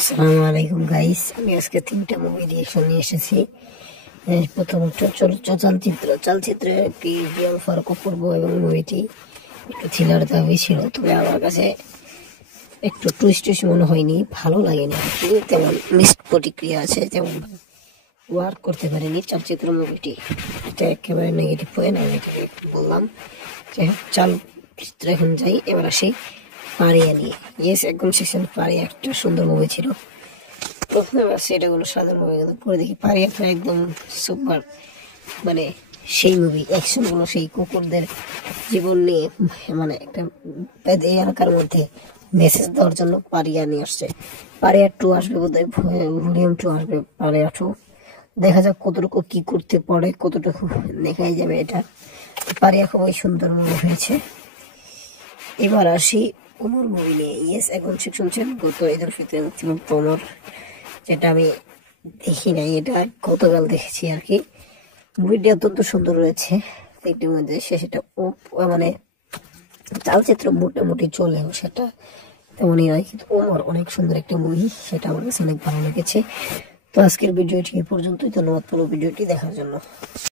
আসসালামু আলাইকুম গাইস, আমি আজকে 3টা মুভি রিঅ্যাকশন নিয়ে এসেছি। প্রথমত চলচ্চিত্রে প্রিমিয়াম ফারুক অপূর্ব এবং মুভিটি একটু থ্রিলার দাবি ছিল, তবে আমার কাছে একটু টুইস্ট মনে হয়নি, ভালো লাগেনি আর কি। তেমন মিক্সড প্রতিক্রিয়া আছে, তেমন ওয়ার্ক করতে পারেনি চলচ্চিত্র মুভিটি। এটা একেবারে নেগেটিভ পয়েন্ট, আমি এটাকে বললাম। চলচ্চিত্র এখন যাই, এবার আসি পারিয়া নিয়ে। ইয়েস, একদম সেকশন পারিয়া একটা সুন্দর মুভি ছিল। প্রথমে ভাবছি এটা কোনো সাধারণ মুভি, কিন্তু পরে দেখি পারিয়া তো একদম সুপার, মানে সেই মুভি। অ্যাকশনগুলো সেই কুকুরদের জীবন নিয়ে, মানে একটা এই এলাকার মধ্যে মেসেজ দেওয়ার জন্য পারিয়া নিয়ে আসছে। পারিয়া 2 আসবে বোধহয়, ভলিউম 2 আসবে পারিয়া 2। দেখা যাক কতটুকু কি করতে পারে, কতটুকু দেখাই যাবে। এটা পারিয়া খুবই সুন্দর মুভি হয়েছে। এবার আসি ওমর মুভি নিয়ে। ইয়েস, এখন শুনছেন গত ঈদুল ফিতরে মুক্তিপ্রাপ্ত ওমর, যেটা আমি দেখি নাই, এটা গতকাল দেখেছি আর কি। মুভিটি অত্যন্ত সুন্দর রয়েছে। একটির মধ্যে সেটা মানে চলচ্চিত্র মোটামুটি চলেও সেটা তেমনই নয়, কিন্তু ওমর অনেক সুন্দর একটা মুভি, সেটা আমার কাছে অনেক ভালো লেগেছে। তো আজকের ভিডিওটি এই পর্যন্তই। ধন্যবাদ পুরো ভিডিওটি দেখার জন্য।